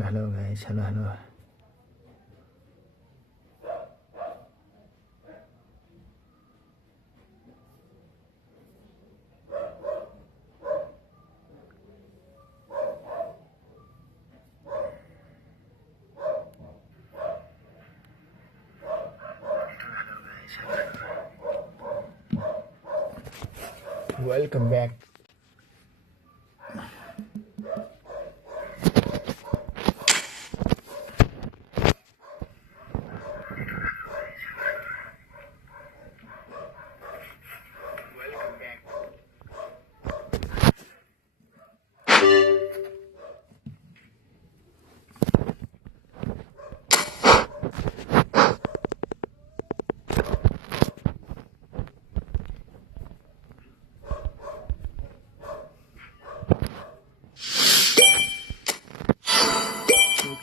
Hello guys, hello. Welcome back.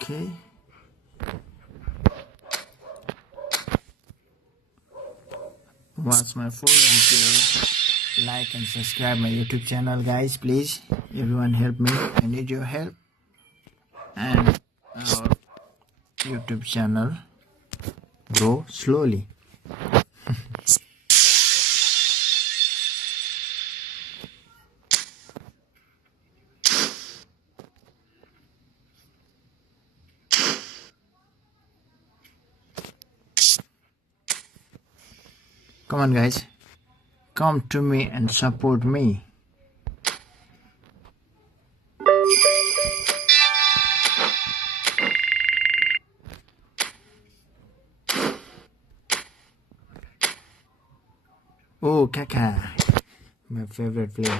Okay. Watch my full video. Like and subscribe my YouTube channel, guys. Please, everyone, help me. I need your help. And our YouTube channel grow slowly. Come on, guys. Come to me and support me. Oh, Kaka. My favorite player.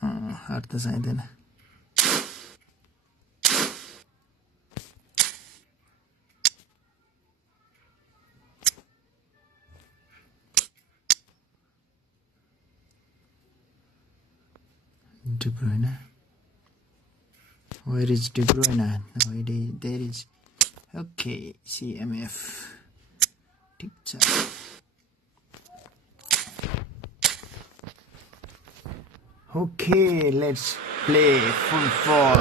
Harta saydena. De Bruyne. Where is De Bruyne? No, there is. Okay, CMF. TikTok. Okay, let's play football.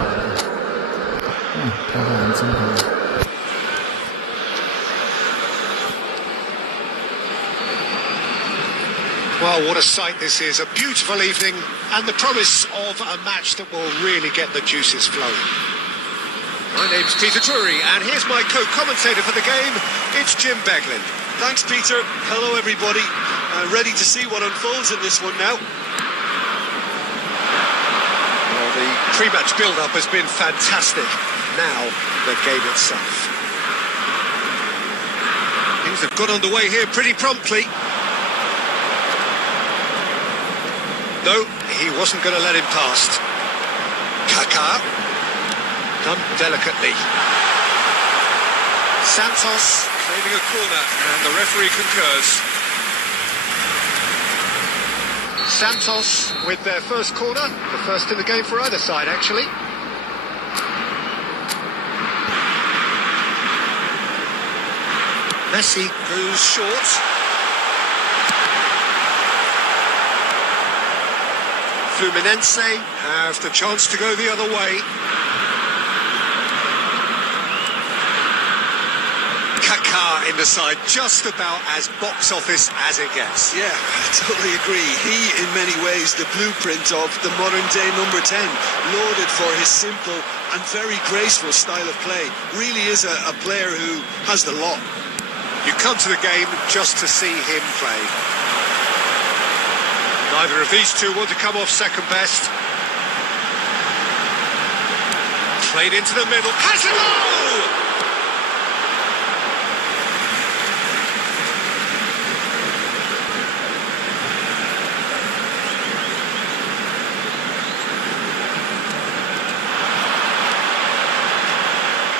Well, what a sight this is. A beautiful evening and the promise of a match that will really get the juices flowing. My name's Peter Drury and here's my co-commentator for the game. It's Jim Beglin. Thanks, Peter. Hello, everybody. Ready to see what unfolds in this one now. Well, the pre-match build-up has been fantastic. Now, the game itself. Things have got underway here pretty promptly. No, he wasn't going to let him past. Kaká. Done delicately. Santos claiming a corner, and the referee concurs. Santos with their first corner, the first in the game for either side, actually. Messi goes short. Fluminense have the chance to go the other way. Kaká in the side, just about as box office as it gets. Yeah, I totally agree. He, in many ways, the blueprint of the modern-day number 10, lauded for his simple and very graceful style of play. Really is a player who has the lot. You come to the game just to see him play. Neither of these two want to come off second best. Played into the middle. Has a goal!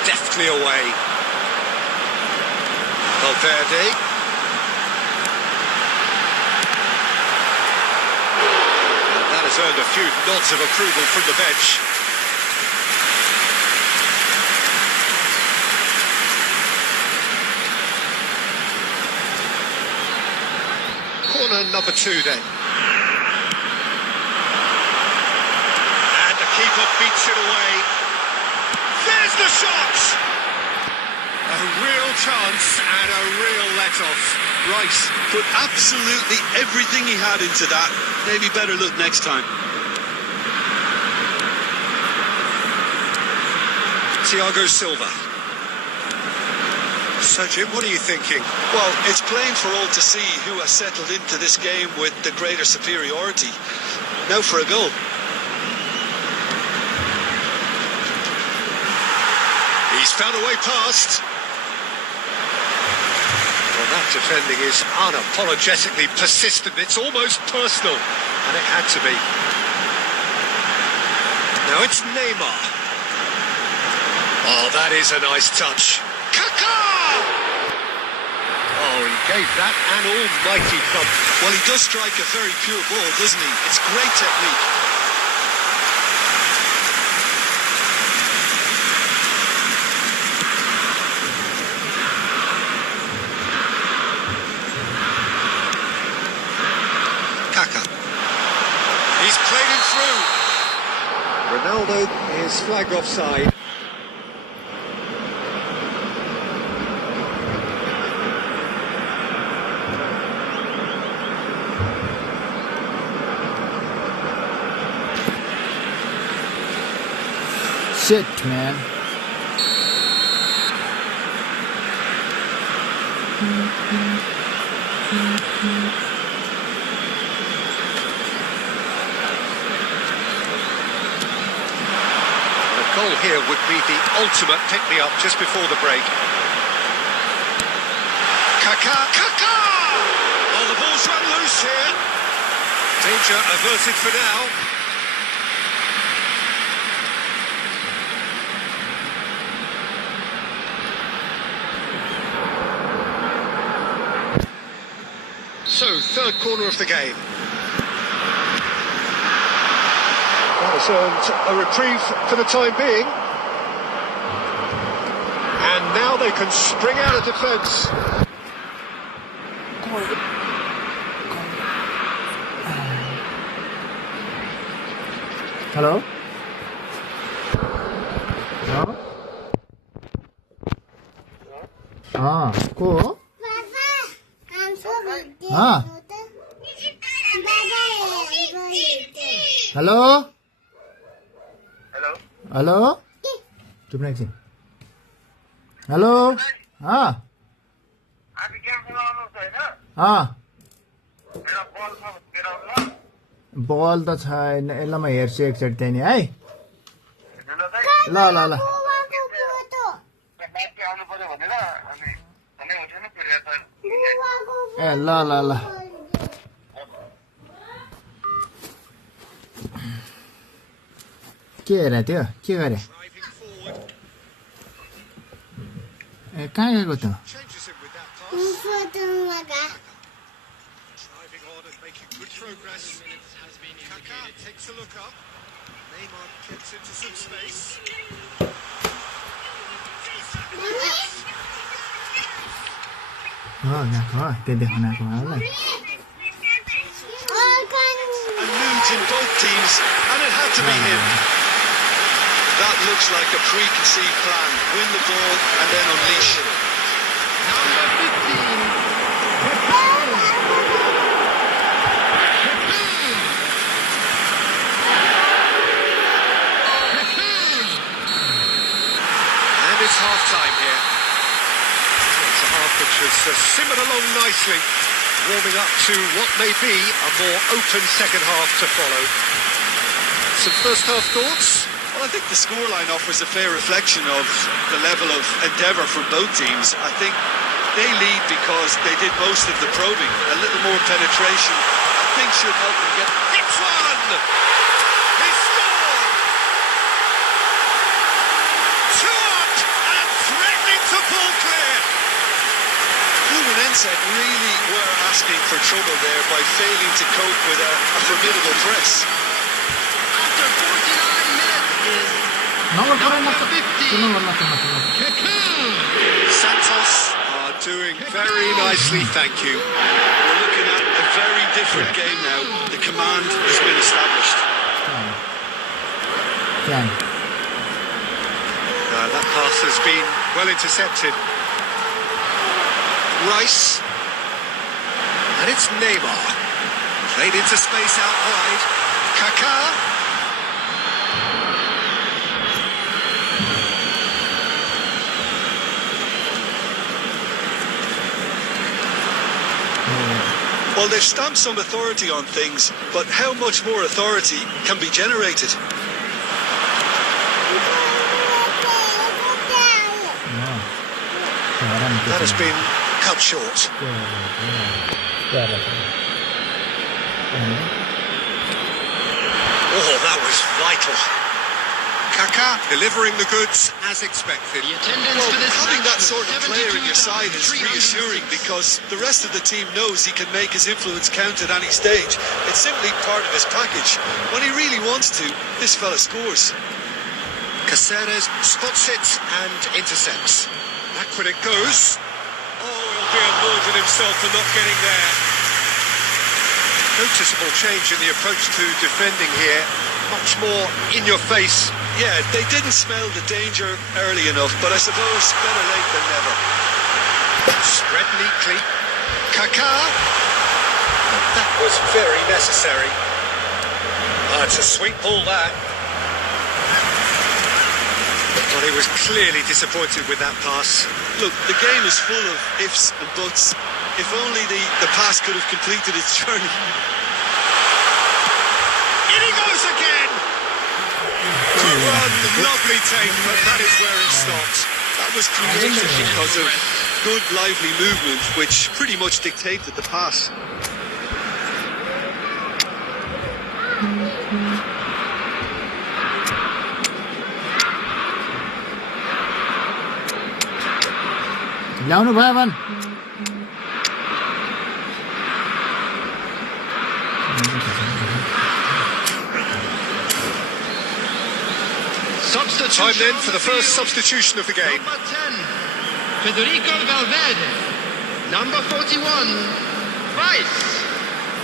Deftly away. Valverde. Has earned a few nods of approval from the bench. Corner number 2 then. goalkeeper beats it away. There's the shot! A real chance and a real let-off. Rice put absolutely everything he had into that. Maybe better look next time. Thiago Silva. So, Jim, what are you thinking? Well, it's plain for all to see who has settled into this game with the greater superiority. Now for a goal. He's found a way past. Well, that defending is unapologetically persistent. It's almost personal, and it had to be. Now it's Neymar. Oh, that is a nice touch. Kaká! Oh, he gave that an almighty thump. Well, he does strike a very pure ball, doesn't he? It's great technique. Kaká. He's played him through. Ronaldo is flagged offside. Shit, man. A goal here would be the ultimate pick-me-up just before the break. Kaká! Kaká! Oh, the ball's run loose here. Danger averted for now. So, third corner of the game. That has earned a reprieve for the time being. And now they can spring out of defence. Hello? Hello? Ah, cool. Ah. Hello? Hello? Hello? चुप नहीं hello हाँ हामी game खेलाउनु छैन हाँ मेरो बल छ खेलाउनु बल त छैन यसलाई म हेर्छु एकचोटि त्यहाँ नि है ल चाहिँ ल ल ल माथि आउनु पर्यो भनेर अनि भने हुन्छ नि पुरा त ए ल ल ल के हेरे त्यो के गरे ए कहाँ गएको त Changes him with that pass. Driving on and making good progress. Kaká takes a look up. Neymar gets into some space. हो गएको हो त्यो देखाउनको होला A mood in both teams, and it had to be him. That looks like a preconceived plan. Win the ball and then unleash. Number 15. And it's half-time here. It's a half which has simmered along nicely, warming up to what may be a more open second half to follow. Some first half thoughts? Well, I think the scoreline offers a fair reflection of the level of endeavour from both teams. I think they lead because they did most of the probing. A little more penetration, I think, should help them get... It's one! He scored! 2 up and threatening to pull clear. Fluminense really were asking for trouble there by failing to cope with a formidable press. After 49 minutes is Santos are doing very nicely, thank you. We're looking at a very different game now. The command has been established. Cristiano. That pass has been well intercepted. Rice. And it's Neymar. Played into space out wide. Kaká. Well, they've stamped some authority on things, but how much more authority can be generated? That has been cut short. Oh, that was vital. Kaká delivering the goods as expected. The attendance Well, for this having match that sort of was player in your side is 72,306. reassuring because the rest of the team knows he can make his influence count at any stage. It's simply part of his package. When he really wants to, this fella scores. Caceres spots it and intercepts. Back when it goes. Oh, he'll be annoyed with himself for not getting there. Noticeable change in the approach to defending here. Much more in your face. Yeah, they didn't smell the danger early enough, but I suppose better late than never. Spread neatly. Kaká. That was very necessary. It's a sweet ball, that. Well, he was clearly disappointed with that pass. Look, the game is full of ifs and buts. If only the pass could have completed its journey. In he goes again! Good run, lovely take, but that is where it stops. That was created because of good, lively movement, which pretty much dictated the pass. ल्याउनु भयो भन Time then for the first substitution of the game. Number 10, Federico Valverde. Number 41, Rice.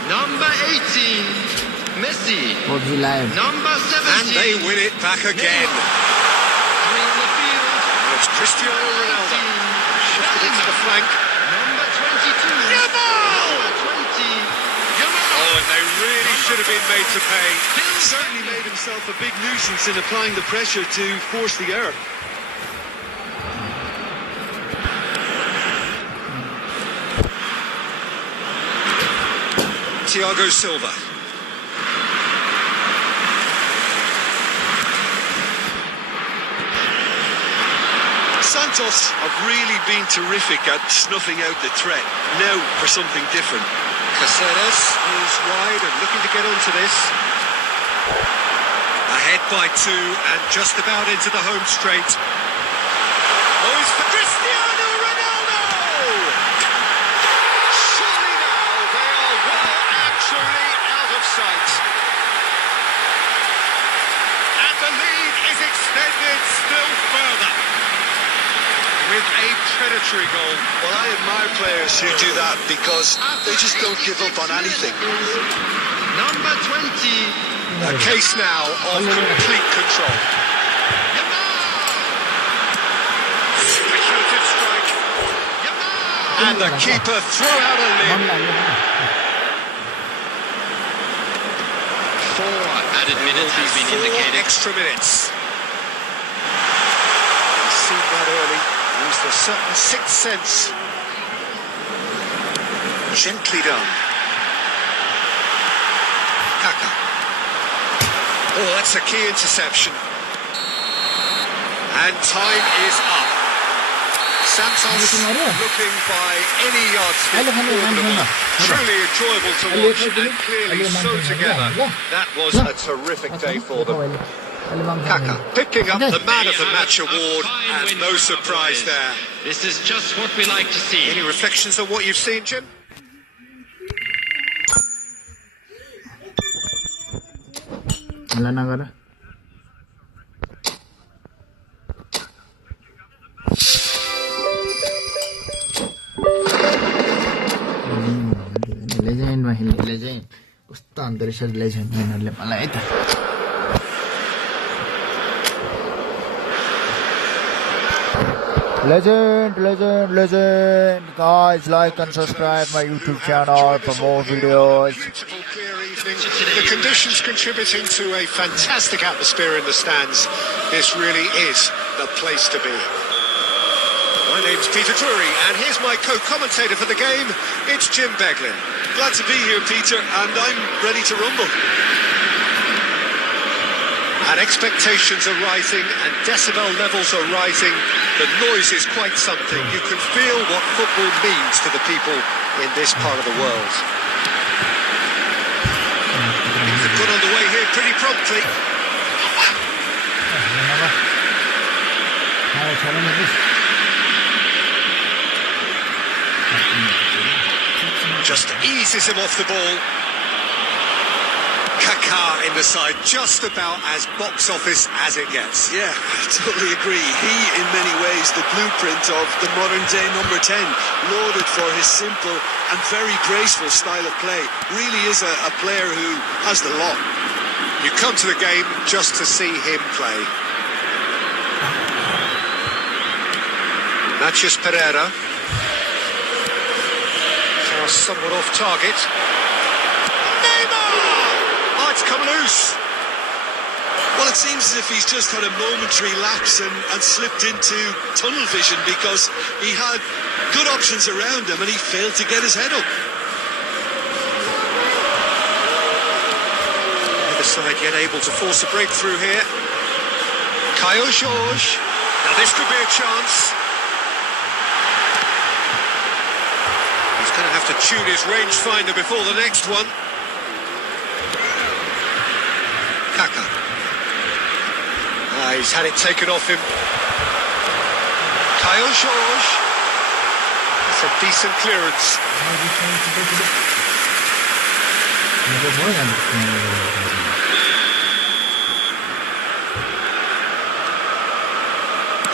Number 18, Messi. PUBG Live. Number 17. And they win it back again. Entering the field. It's Cristiano Ronaldo. Shifted into the flank. Number 22. Yamal! Number 20. Yamal. Oh, and they really should have been made to pay. Certainly made himself a big nuisance in applying the pressure to force the error. Thiago Silva. Santos have really been terrific at snuffing out the threat. Now for something different. Caceres is wide and looking to get onto this. Ahead by 2 and just about into the home straight. Oh, it's for Cristiano Ronaldo! Surely now they are well actually out of sight. And the lead is extended still further. With a predatory goal. Well, I admire players who do that because they just don't give up on anything. Number 20. A case now of complete control. Speculative strike. And the keeper threw out a limb. 4 added minutes has been 4 indicated. extra minutes. He's seen that early. Used a certain sixth sense. Gently done. Kaká. Oh, that's a key interception. And time is up. Santos looking by any yardstick formidable. Truly enjoyable to watch and clearly so together. That was a terrific day for them. Kaká picking up the Man of the Match award and no surprise there. This is just what we like to see. Any reflections on what you've seen, Jim? ल नगर लेजेन्डमा खेल्ने legend कस्तो अन्तरिक्ष legend यिनीहरूले मलाई है त Legend. Guys, like and subscribe my YouTube channel for more videos. Beautiful, clear evening. The conditions contributing to a fantastic atmosphere in the stands. This really is the place to be. My name's Peter Drury, and here's my co-commentator for the game. It's Jim Beglin. Glad to be here, Peter, and I'm ready to rumble. And expectations are rising, and decibel levels are rising. The noise is quite something. You can feel what football means to the people in this part of the world. Things have got underway here pretty promptly. Just eases him off the ball. Kaká in the side, just about as box office as it gets. Yeah, I totally agree. He, in many ways, the blueprint of the modern-day number 10, lauded for his simple and very graceful style of play. Really is a player who has the lot. You come to the game just to see him play. Matias Pereira. Now somewhat off target. It's come loose. Well, it seems as if he's just had a momentary lapse and slipped into tunnel vision, because he had good options around him and he failed to get his head up. Either side yet able to force a breakthrough here. Caio Jorge. Now this could be a chance. He's going to have to tune his rangefinder before the next one. Kaká. He's had it taken off him. Caio Jorge. That's a decent clearance.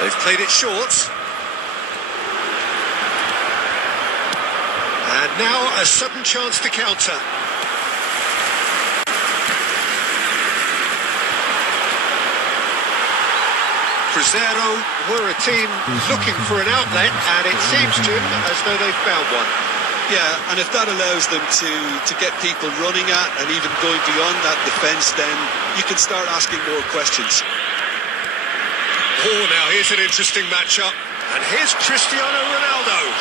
They've played it short. And now a sudden chance to counter. Cruzeiro were a team looking for an outlet, and it seems, Jim, as though they've found one. Yeah, and if that allows them to get people running at and even going beyond that defence, then you can start asking more questions. Oh, now here's an interesting matchup. And here's Cristiano Ronaldo.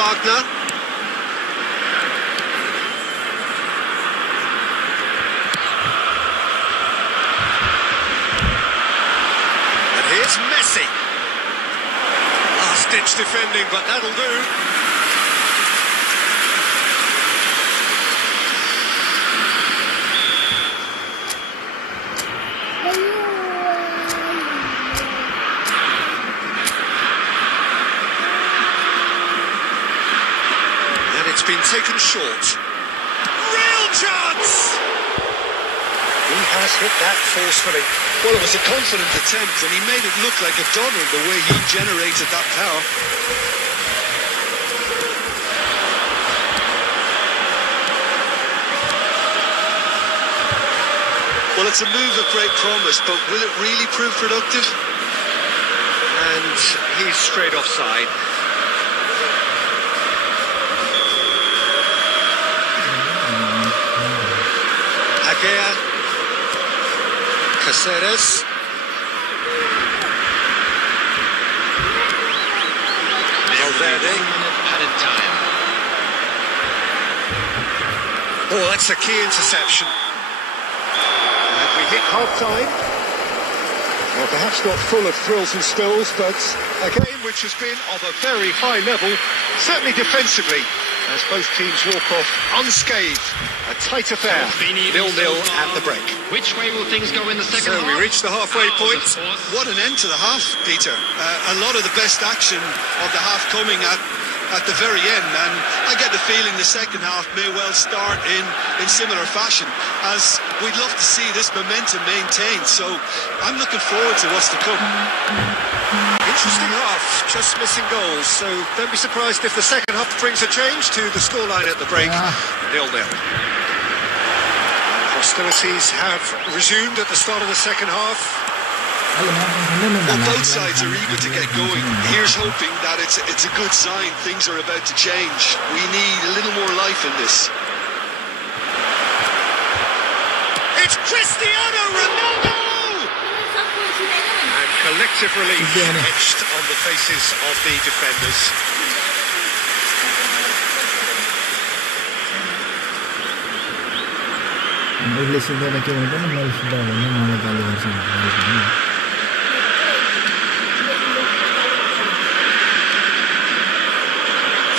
Wagner. Messi. Last-ditch defending, but that'll do. And it's been taken short. Real chance! He has hit that forcefully. Well, it was a confident attempt, and he made it look like a donner the way he generated that power. Well, it's a move of great promise, but will it really prove productive? And he's straight offside. Agüero. Caceres. Valverde. Added time. Oh, that's a key interception. And we hit half-time. Well, perhaps not full of thrills and spills, but a game which has been of a very high level, certainly defensively, as both teams walk off unscathed. A tight affair, 0-0 at the break. Which way will things go in the second half? So we reach the halfway point. What an end to the half, Peter. A lot of the best action of the half coming at the very end, and I get the feeling the second half may well start in similar fashion, as we'd love to see this momentum maintained. So I'm looking forward to what's to come. Interesting half, just missing goals, so don't be surprised if the second half brings a change to the scoreline at the break. 0-0. Hostilities have resumed at the start of the second half. Well, both sides are eager to get going. Here's hoping that it's a good sign. Things are about to change. We need a little more life in this. It's Cristiano Ronaldo! And collective relief etched on the faces of the defenders.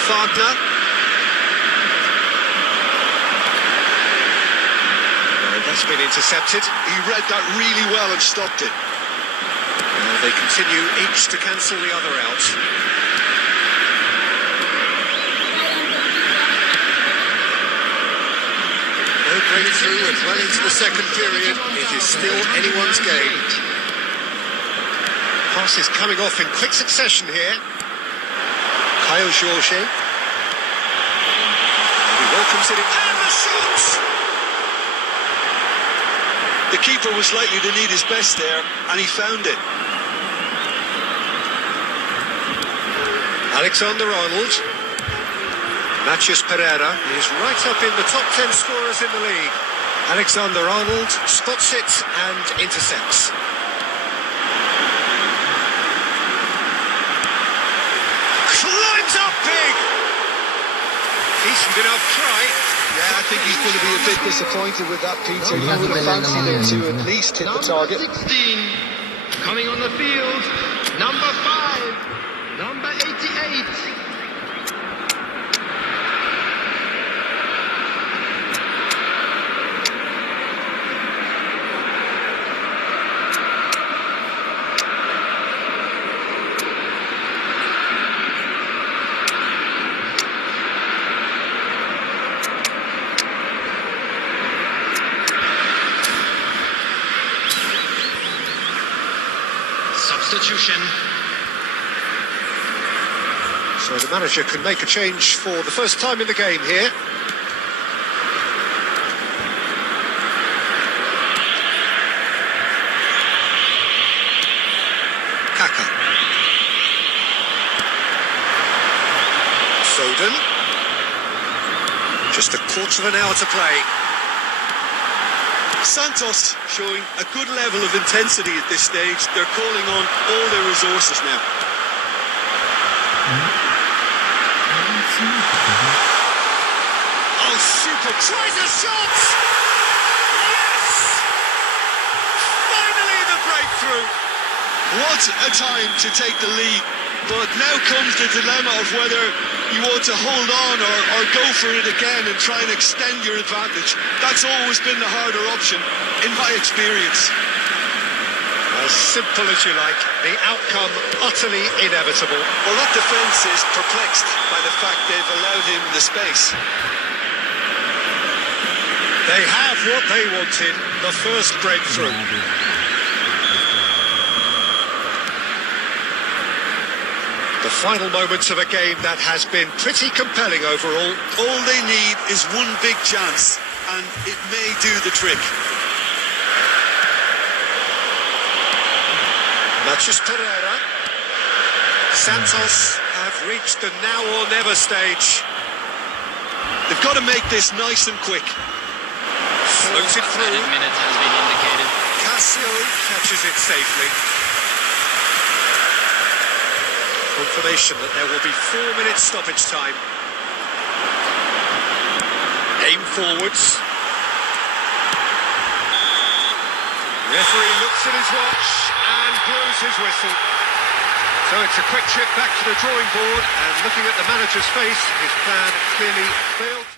Wagner. And that's been intercepted. He read that really well and stopped it. They continue each to cancel the other out. No breakthrough and well into the second period. It is still anyone's game. Passes coming off in quick succession here. Caio Jorge. He welcomes it in. And the shots! The keeper was likely to need his best there, and he found it. Alexander-Arnold. Matheus Pereira is right up in the top 10 scorers in the league. Alexander-Arnold spots it and intercepts. Climbs up big! Decent enough try. Yeah, I think he's going to be a bit disappointed with that, Peter. He would have fancied him to at least hit the target. 16, coming on the field, number 5, number 88. Substitution. So the manager can make a change for the first time in the game here. Kaka. Foden. Just a quarter of an hour to play. Santos showing a good level of intensity at this stage. They're calling on all their resources now. Oh, super! Tries a shot! Yes! Finally the breakthrough! What a time to take the lead. But now comes the dilemma of whether you want to hold on or go for it again and try and extend your advantage. That's always been the harder option, in my experience. As simple as you like, the outcome utterly inevitable. Well, that defence is perplexed by the fact they've allowed him the space. They have what they wanted, the first breakthrough. The final moments of a game that has been pretty compelling overall. All they need is one big chance, and it may do the trick. Matheus Pereira. Santos have reached the now or never stage. They've got to make this nice and quick. Floated through. Added minute has been indicated. Cassio catches it safely. Confirmation that there will be 4 minutes stoppage time. Aim forwards. Referee looks at his watch and blows his whistle. So it's a quick trip back to the drawing board, and looking at the manager's face, his plan clearly failed.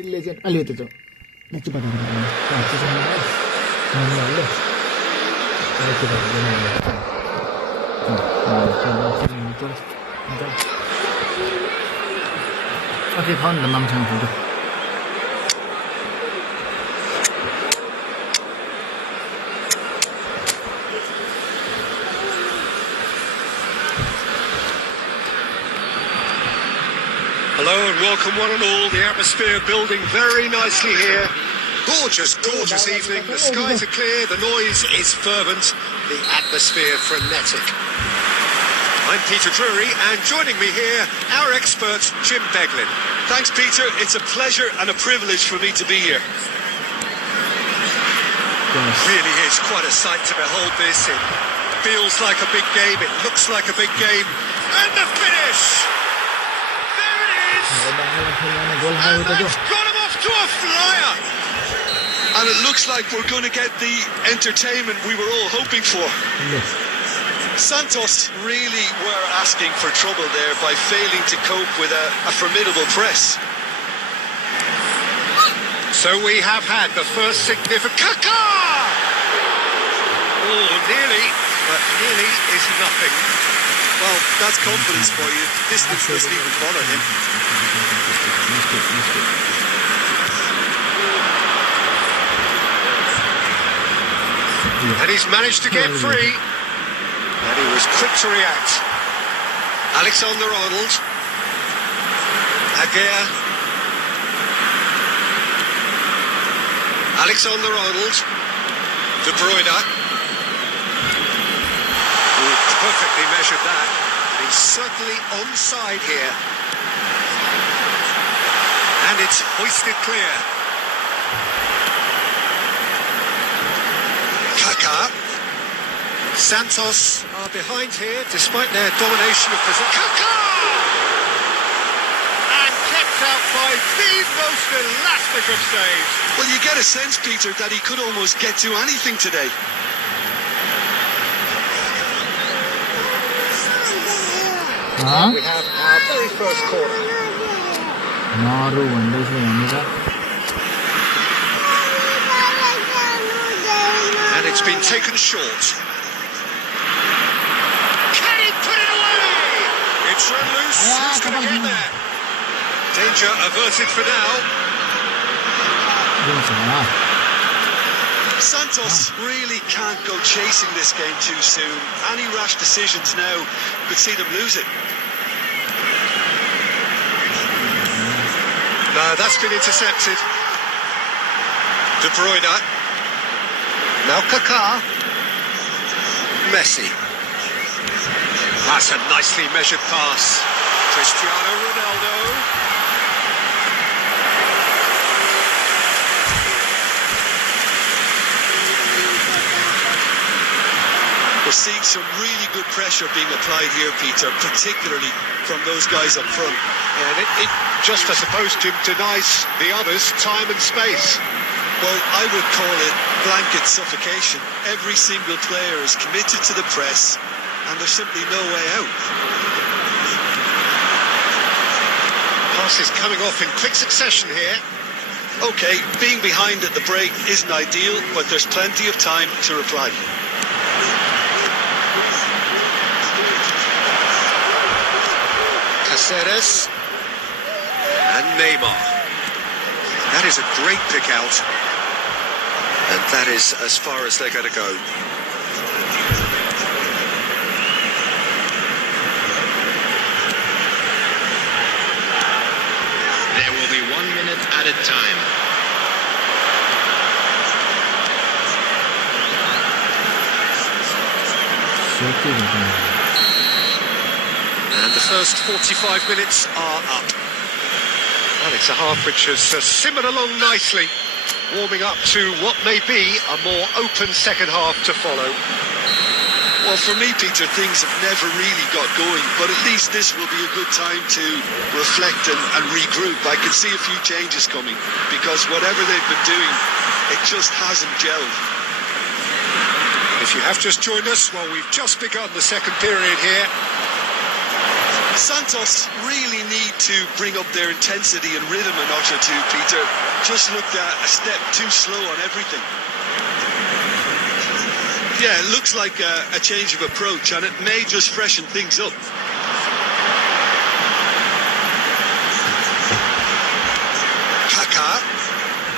ಇಲ್ಲಿ ಅಲ್ಲಿ ಹೋಗ್ತಿತ್ತು next ಪಟ Okay, found the mom welcome one and all. The atmosphere building very nicely here. Gorgeous, gorgeous evening. The skies are clear, the noise is fervent, the atmosphere frenetic. I'm Peter Drury, and joining me here, our expert, Jim Beglin. Thanks, Peter. It's a pleasure and a privilege for me to be here. Really is quite a sight to behold this. It feels like a big game, it looks like a big game. And the finish! There it is! And they've got him off to a flyer! And it looks like we're going to get the entertainment we were all hoping for. Santos really were asking for trouble there by failing to cope with a formidable press. So we have had the first significant... Kaká! Oh, nearly, but nearly is nothing. Well, that's confidence for you. Distance doesn't even bother him. And he's managed to get free. And he was quick to react. Alexander-Arnold. Aguirre. Alexander-Arnold. De Bruyne. Oh, perfectly measured that. He's certainly onside here. And it's hoisted clear. Kaká. Santos are behind here despite their domination of possession. Kaká! And kept out by the most elastic of saves. Well, you get a sense, Peter, that he could almost get to anything today. We have our very first corner. And it's been taken short. Can he put it away? It's run loose. Who's going to get there? Danger averted for now. Santos really can't go chasing this game too soon. Any rash decisions now could see them lose it. No, that's been intercepted. De Bruyne. Now Kaká. Messi. That's a nicely measured pass. Cristiano Ronaldo. We're seeing some really good pressure being applied here, Peter, particularly from those guys up front. And it just, I suppose, Jim, denies the others time and space. Well, I would call it blanket suffocation. Every single player is committed to the press, and there's simply no way out. Passes coming off in quick succession here. OK, being behind at the break isn't ideal, but there's plenty of time to reply. Caceres and Neymar. That is a great pick out, and that is as far as they're going to go. There will be 1 minute added time. And the first 45 minutes are up. Well, it's a half which has simmered along nicely, warming up to what may be a more open second half to follow. Well, for me, Peter, things have never really got going, but at least this will be a good time to reflect and regroup. I can see a few changes coming, because whatever they've been doing, it just hasn't gelled. If you have just joined us, well, we've just begun the second period here. Santos really need to bring up their intensity and rhythm a notch or two, Peter. Just looked a step too slow on everything. Yeah, it looks like a change of approach, and it may just freshen things up. Kaká.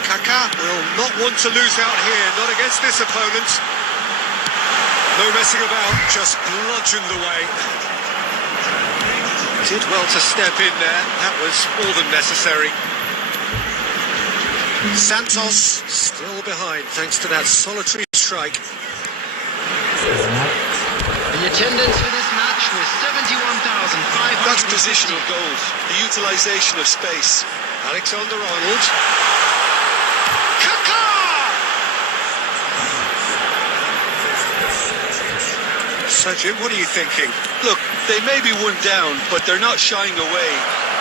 Kaká will not want to lose out here, not against this opponent. No messing about, just bludgeoned away. Did well to step in there. That was more than necessary. Santos still behind thanks to that solitary strike. The attendance for this match was 71,500. That's positional goals, the utilisation of space. Alexander-Arnold. Kaká! So, Jim, what are you thinking? Look, they may be one down, but they're not shying away.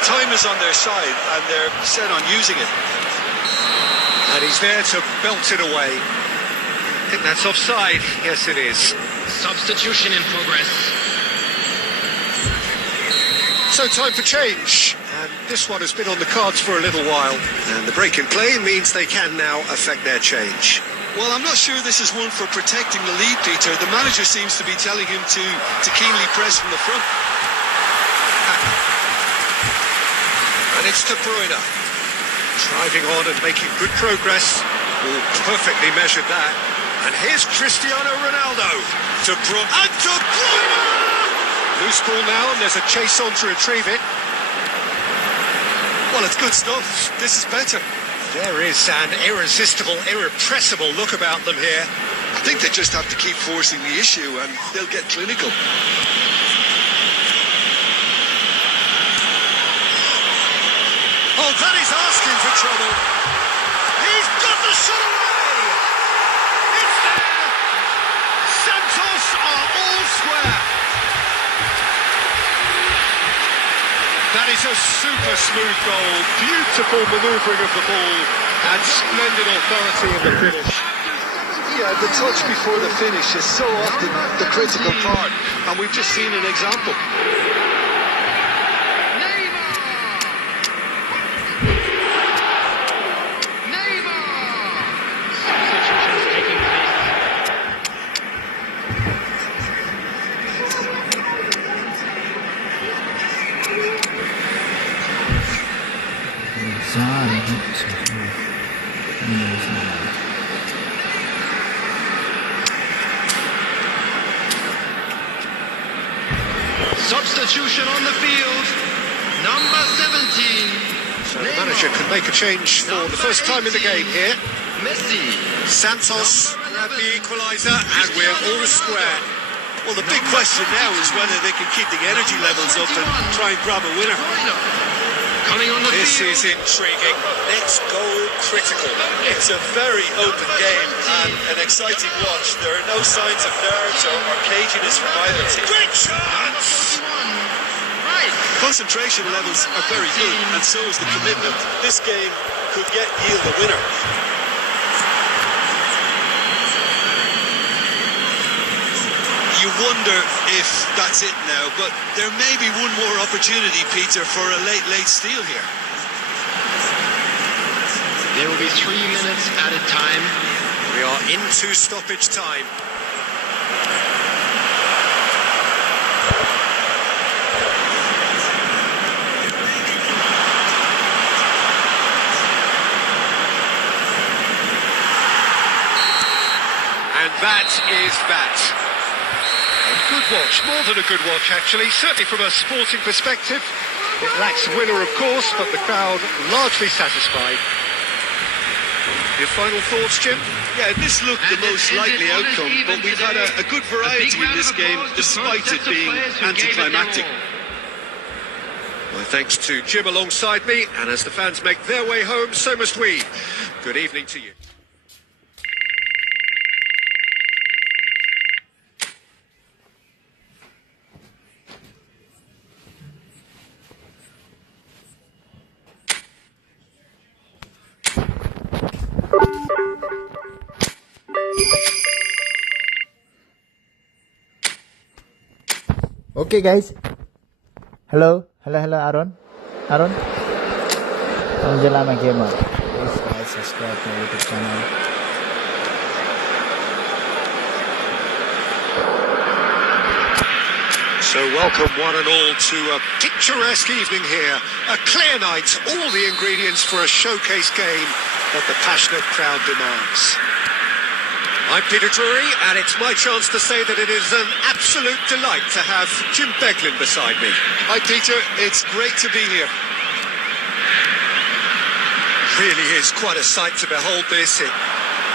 Time is on their side, and they're set on using it. And he's there to belt it away. I think that's offside. Yes, it is. Substitution in progress. So time for change. And this one has been on the cards for a little while. And the break in play means they can now affect their change. Well, I'm not sure this is one for protecting the lead, Peter. The manager seems to be telling him to keenly press from the front. And it's De Bruyne. Driving on and making good progress. All perfectly measured that. And here's Cristiano Ronaldo. De Bruyne. And De Bruyne! Loose ball now, and there's a chase on to retrieve it. Well, it's good stuff. This is better. There is an irresistible, irrepressible look about them here. I think they just have to keep forcing the issue, and they'll get clinical. Oh, that is asking for trouble. He's got the shot away. It's there. Santos are all square. That is a super smooth goal. Beautiful manoeuvring of the ball and splendid authority in the finish. Yeah, the touch before the finish is so often the critical part, and we've just seen an example. Substitution on the field, number 17. So the manager can make a change for the first time in the game here. Messi. Santos grabbed the equaliser and we're all square. Well, the big question now is whether they can keep the energy levels up and try and grab a winner. Coming on the This field. is intriguing. Let's go critical. It's a very open game and an exciting watch. There are no signs of nerves or caginess from either team. Great chance! Right. Concentration levels are very good, and so is the commitment. This game could yield a winner. You wonder if that's it now, but there may be one more opportunity, Peter, for a late steal here. There will be 3 minutes at a time. We are into stoppage time. And that is that. A good watch, more than a good watch actually, certainly from a sporting perspective. It lacks a winner of course, but the crowd largely satisfied. Your final thoughts, Jim? Yeah, this looked the most likely outcome, but we've had a good variety in this game, despite it being anticlimactic. My thanks to Jim alongside me, and as the fans make their way home, so must we. Good evening to you. Okay guys, hello Aaron, Angelama Gamer. Please guys subscribe to my YouTube channel. So welcome one and all to a picturesque evening here, a clear night, all the ingredients for a showcase game that the passionate crowd demands. I'm Peter Drury, and it's my chance to say that it is an absolute delight to have Jim Beglin beside me. Hi, Peter. It's great to be here. Really is quite a sight to behold this. It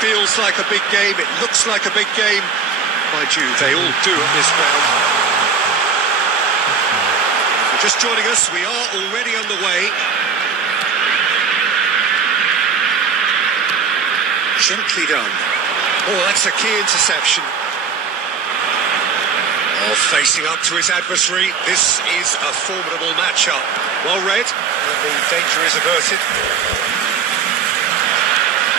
feels like a big game, it looks like a big game. Mind you, they all do at this ground. If you're just joining us, we are already underway. Gently done. Oh, that's a key interception. Oh, facing up to his adversary. This is a formidable matchup. Well read, and the danger is averted.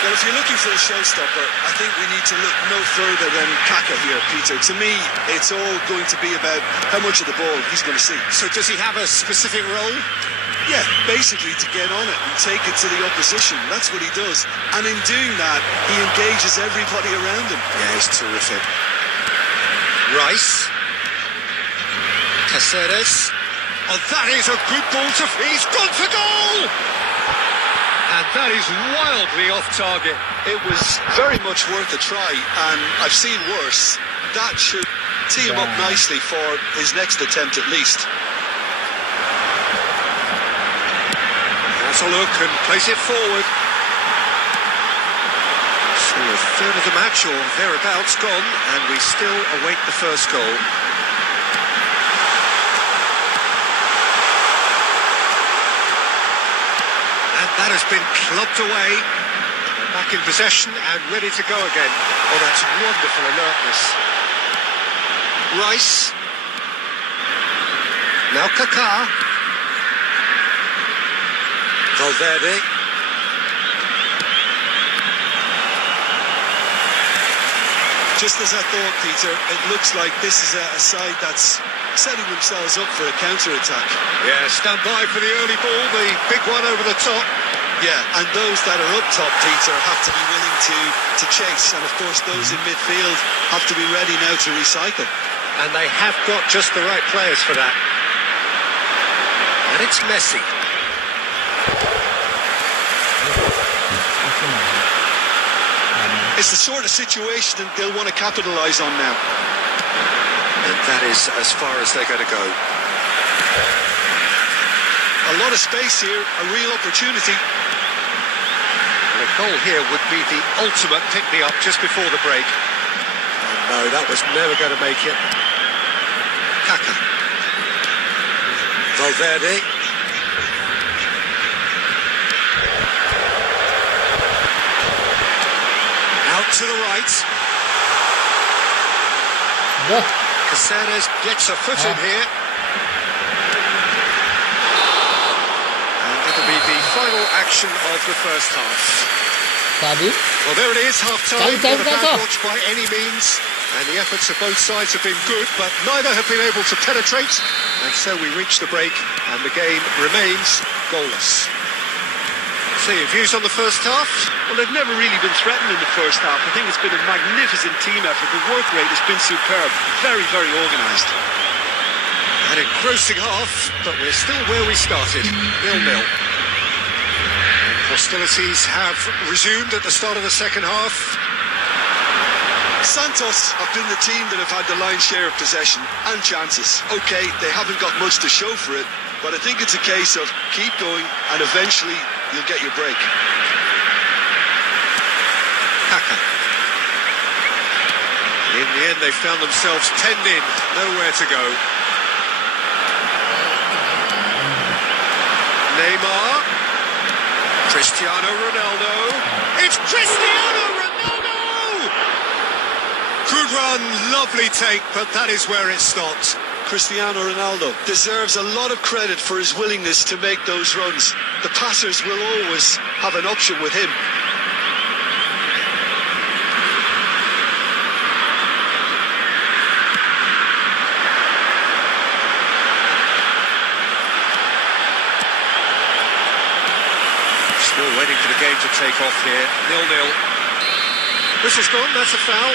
Well, if you're looking for a showstopper, I think we need to look no further than Kaka here, Peter. To me, it's all going to be about how much of the ball he's going to see. So does he have a specific role? Yeah, basically to get on it and take it to the opposition. That's what he does. And in doing that, he engages everybody around him. Yeah, he's terrific. Rice. Caceres. Oh, that is a good ball to... He's gone for goal! And that is wildly off target. It was very much worth a try, and I've seen worse. That should tee him up nicely for his next attempt at least. Has a look and plays it forward. So a third of the match or thereabouts gone, and we still await the first goal. And that has been clubbed away. They're back in possession and ready to go again. Oh, that's wonderful alertness. Rice. Now Kaká. Valverde. Just as I thought, Peter, it looks like this is a side that's setting themselves up for a counter-attack. Yeah, stand by for the early ball, the big one over the top. Yeah, and those that are up top, Peter, have to be willing to chase. And, of course, those in midfield have to be ready now to recycle. And they have got just the right players for that. And it's Messi. It's the sort of situation that they'll want to capitalise on now. And that is as far as they're going to go. A lot of space here, a real opportunity. And a goal here would be the ultimate pick-me-up just before the break. Oh, no, that was never going to make it. Kaka. Valverde. Out to the right. Caceres gets a foot in here. And it'll be the final action of the first half. Well, there it is, half-time. Not a bad watch by any means. And the efforts of both sides have been good, but neither have been able to penetrate. And so we reach the break, and the game remains goalless. So your views on the first half? Well, they've never really been threatened in the first half. I think it's been a magnificent team effort. The work rate has been superb. Very, very organised. An engrossing half, but we're still where we started, 0-0. And hostilities have resumed at the start of the second half. Santos have been the team that have had the lion's share of possession and chances. OK, they haven't got much to show for it, but I think it's a case of keep going and eventually you'll get your break. Kaka. In the end, they found themselves penned in, nowhere to go. Neymar. Cristiano Ronaldo. It's Cristiano Ronaldo! Good run, lovely take, but that is where it stopped. Cristiano Ronaldo deserves a lot of credit for his willingness to make those runs. The passers will always have an option with him. Still waiting for the game to take off here, 0-0. Whistle's gone, that's a foul.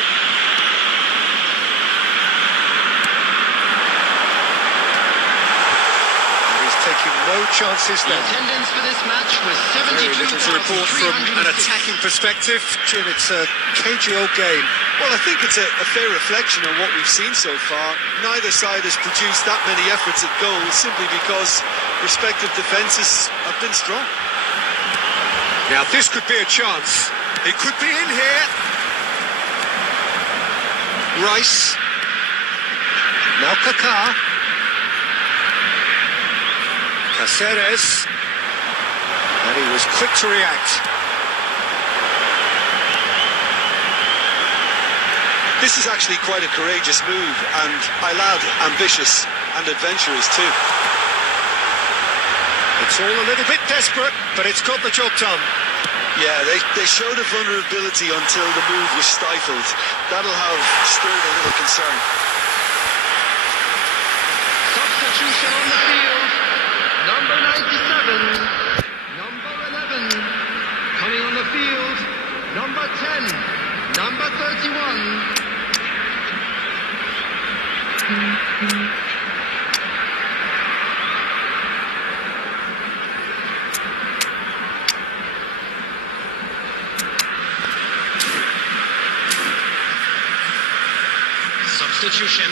Taking no chances The now. attendance for this match was Very little to report from an attacking perspective. Jim, it's a cagey old game. Well, I think it's a fair reflection on what we've seen so far. Neither side has produced that many efforts at goal simply because respective defences have been strong. Now, this could be a chance. It could be in here. Rice. Now Kaká. Caceres. And he was quick to react. This is actually quite a courageous move, and I allowed ambitious and adventurous too. It's all a little bit desperate, but it's got the job done. Yeah, they showed a vulnerability until the move was stifled. That'll have stirred a little concern. Substitution on the field. Number 97. Number 11. Coming on the field. Number 10. Number 31. Substitution.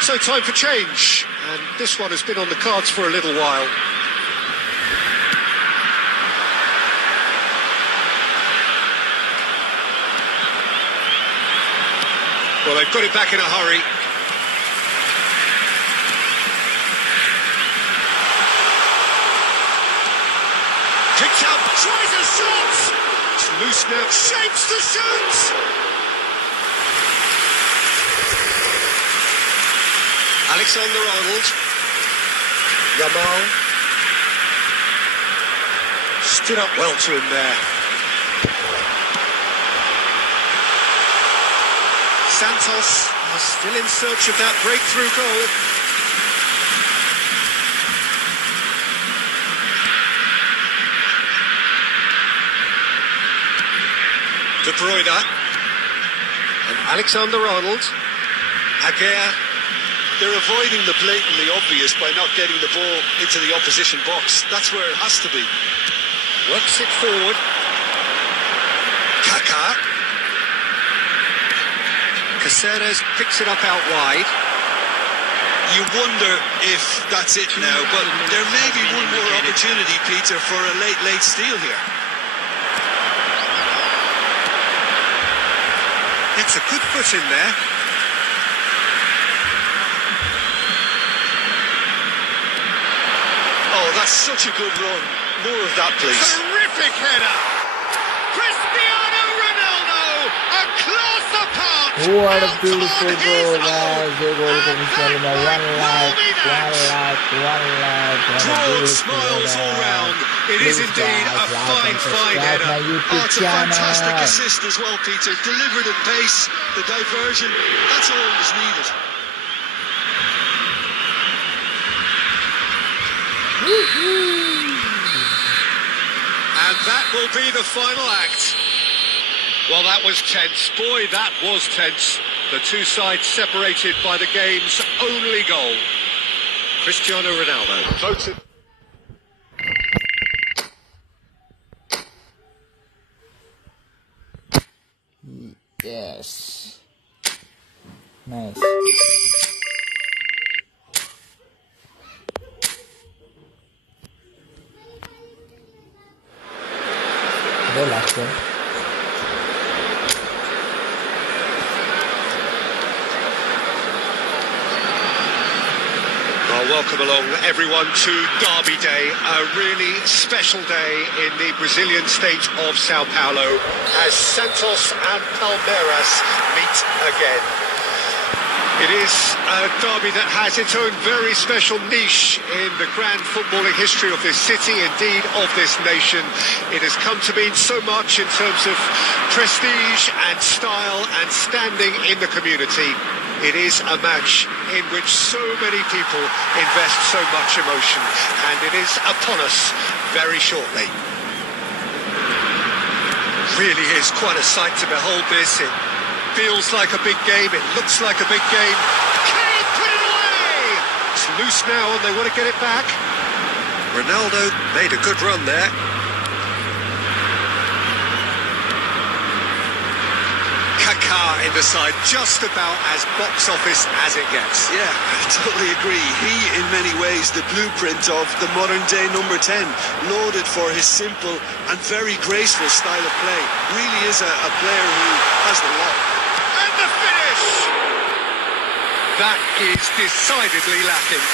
So time for change, and this one has been on the cards for a little while. Well, they've got it back in a hurry. Picks up, tries a shot! It's loose now, shapes the shoot! Alexander-Arnold. Yamal. Stood up well to him there. Santos are still in search of that breakthrough goal. De Bruyne. And Alexander-Arnold. Aguirre. They're avoiding the blatantly obvious by not getting the ball into the opposition box. That's where it has to be. Works it forward. Kaká. Caceres picks it up out wide. You wonder if that's it now, but there may be one more opportunity, Peter, for a late steal here. It's a good foot in there. Oh, that's such a good run. More of that, please. Terrific header. Cristiano Ronaldo, a class apart. What a beautiful goal, guys. A goal from Cristiano. One like. Broad smiles all round. It is indeed a fine header. Oh, it's a fantastic assist as well, Peter. Delivered at pace, the diversion, that's all that was needed. And that will be the final act. Well, that was tense. Boy, that was tense. The two sides separated by the game's only goal. Cristiano Ronaldo voted. Yes. Nice. Relax, Welcome along everyone to Derby Day, a really special day in the Brazilian state of Sao Paulo as Santos and Palmeiras meet again. It is a derby that has its own very special niche in the grand footballing history of this city, indeed of this nation. It has come to mean so much in terms of prestige and style and standing in the community. It is a match in which so many people invest so much emotion, and it is upon us very shortly. Really is quite a sight to behold this. It feels like a big game, it looks like a big game. Can he put it away? It's loose now and they want to get it back. Ronaldo made a good run there. Kaká in the side, just about as box office as it gets. Yeah, I totally agree. He, in many ways, the blueprint of the modern-day number 10, lauded for his simple and very graceful style of play. Really is a player who has the lot. And the finish! That is decidedly lacking.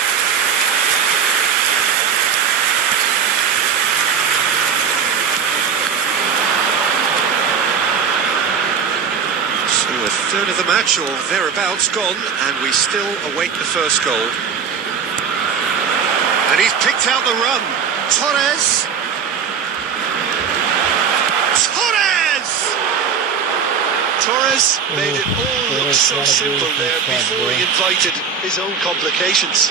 So a third of the match, or thereabouts, gone, and we still await the first goal. And he's picked out the run. Torres! Torres made it all look so simple there before he invited his own complications.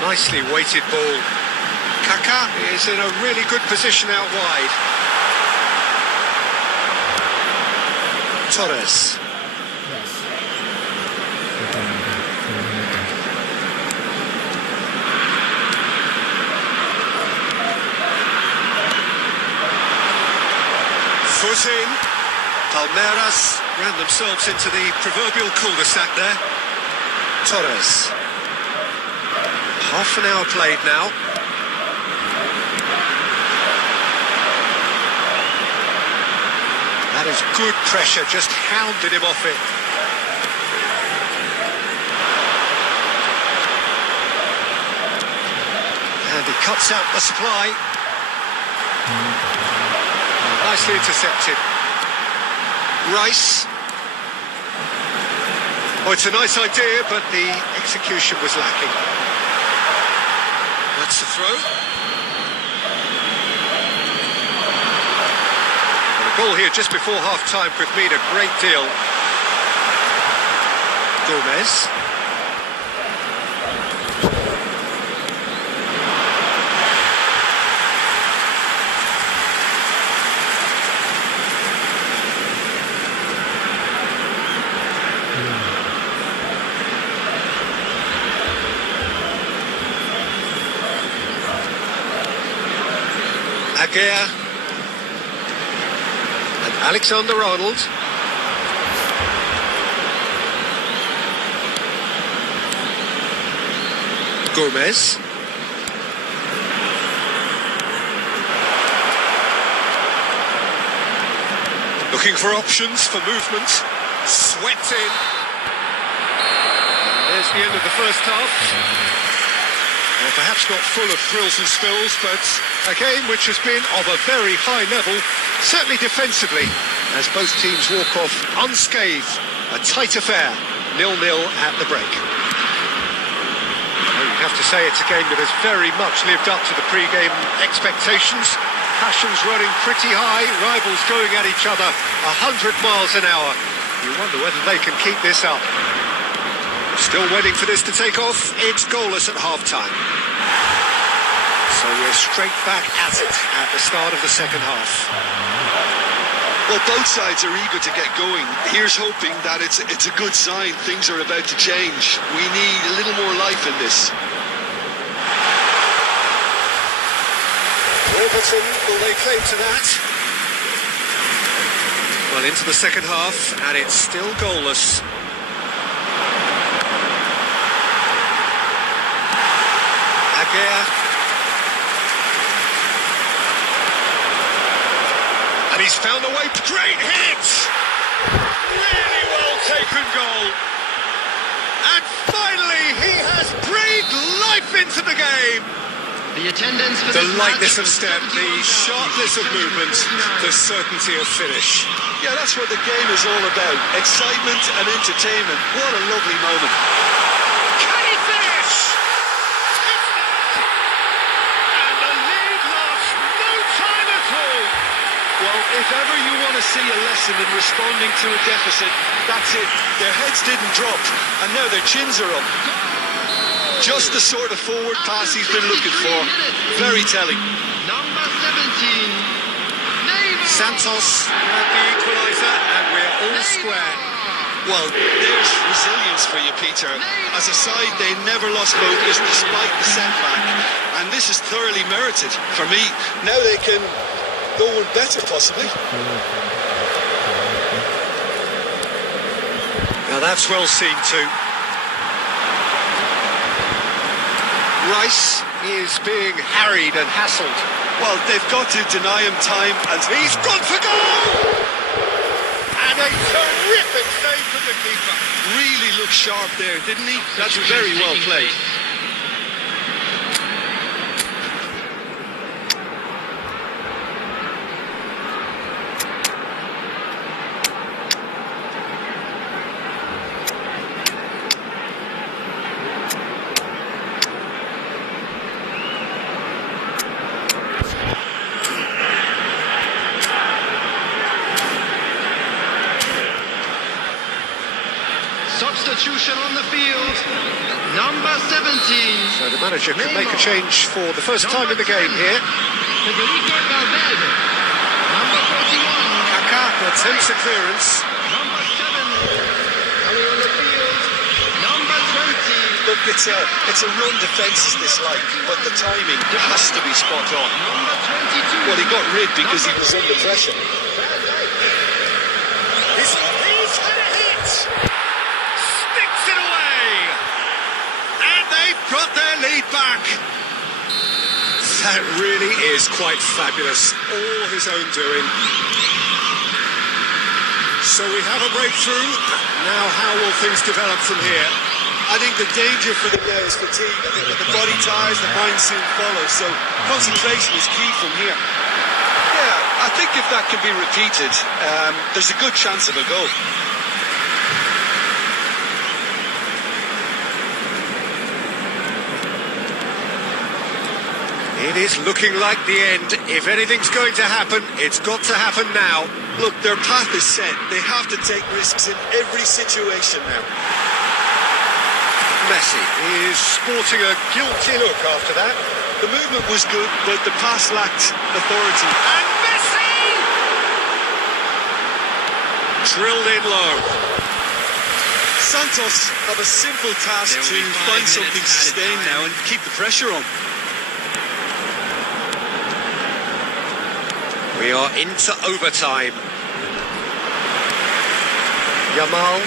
Nicely weighted ball. Kaká is in a really good position out wide. Torres. Foot in. Palmeiras ran themselves into the proverbial cul-de-sac there. Torres. Half an hour played now. That is good pressure, just hounded him off it. And he cuts out the supply. Nicely intercepted. Rice. Oh, it's a nice idea, but the execution was lacking. That's the throw. And a goal here just before half-time could mean a great deal. Gomez. Aguirre and Alexander-Arnold. Gomez. Looking for options for movement. Swept in. There's the end of the first half. Well, perhaps not full of thrills and spills, but a game which has been of a very high level, certainly defensively, as both teams walk off unscathed. A tight affair, 0-0 at the break. Well, you have to say it's a game that has very much lived up to the pre-game expectations. Passions running pretty high, rivals going at each other 100 miles an hour. You wonder whether they can keep this up. Still waiting for this to take off. It's goalless at half-time. So we're straight back at it at the start of the second half. Well, both sides are eager to get going. Here's hoping that it's a good sign. Things are about to change. We need a little more life in this. Warburton, will they claim to that? Well, into the second half, and it's still goalless. Aguirre. And he's found a way. Great hit! Really well taken goal. And finally, he has breathed life into the game. The attendance for The this lightness match of step, the sharpness of movement, the certainty of finish. Yeah, that's what the game is all about. Excitement and entertainment. What a lovely moment. Can he finish? And the lead lost no time at all. Well, if ever you want to see a lesson in responding to a deficit, that's it. Their heads didn't drop, and now their chins are up. Just the sort of forward pass he's been looking for. Very telling. Number 17, Neymar. Santos had the equaliser, and we're all square. Well, there's resilience for you, Peter. As a side, they never lost focus despite the setback, and this is thoroughly merited. For me, now they can go one better, possibly. Now that's well seen too. Rice is being harried and hassled. Well, they've got to deny him time, and He's gone for goal! And a terrific save from the keeper. really looked sharp there, didn't he? That's very well played. Substitution on the field. Number 17. So the manager can make a change for the first time in the game here. Federico Valverde. Number 41. Kaká attempts a clearance. Number 7. Coming on the field. Number 20. Look, it's a run defence is this like, but the timing has to be spot on. Number 22. Well, he got rid because he was under pressure. He's gonna hit! Sticks it away! And they've got their lead back. That really is quite fabulous. All his own doing. So we have a breakthrough. Now how will things develop from here? I think the danger for the guy is fatigue. I think when the body tires, the mind soon follows. So concentration is key from here. Yeah, I think if that can be repeated, there's a good chance of a goal. It is looking like the end. If anything's going to happen, it's got to happen now. Look, their path is set. They have to take risks in every situation now. Messi is sporting a guilty look after that. The movement was good, but the pass lacked authority. And Messi! Drilled in low. Santos have a simple task There will to be 5 find minutes something added sustained time. now and keep the pressure on. We are into overtime. Yamal.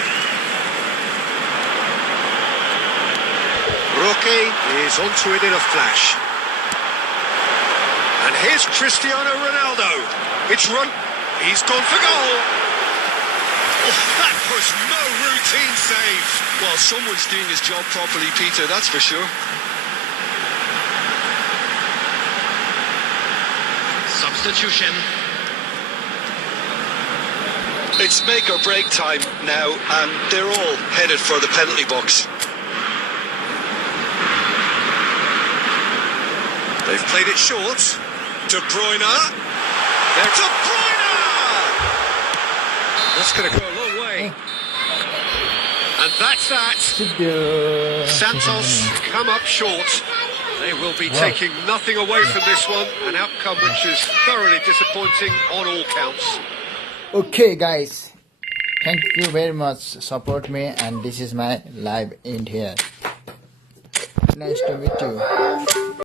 Roque is onto it in a flash. And here's Cristiano Ronaldo. It's run. He's gone for goal. Oh, that was no routine save. Well, someone's doing his job properly, Peter, that's for sure. Substitution. It's make or break time now, and they're all headed for the penalty box. They've played it short. De Bruyne. There's De Bruyne! That's going to go a long way. And that's that. Santos come up short. They will be taking nothing away from this one. An outcome which is thoroughly disappointing on all counts. Okay guys, thank you very much, support me, and this is my live end here. Nice to meet you.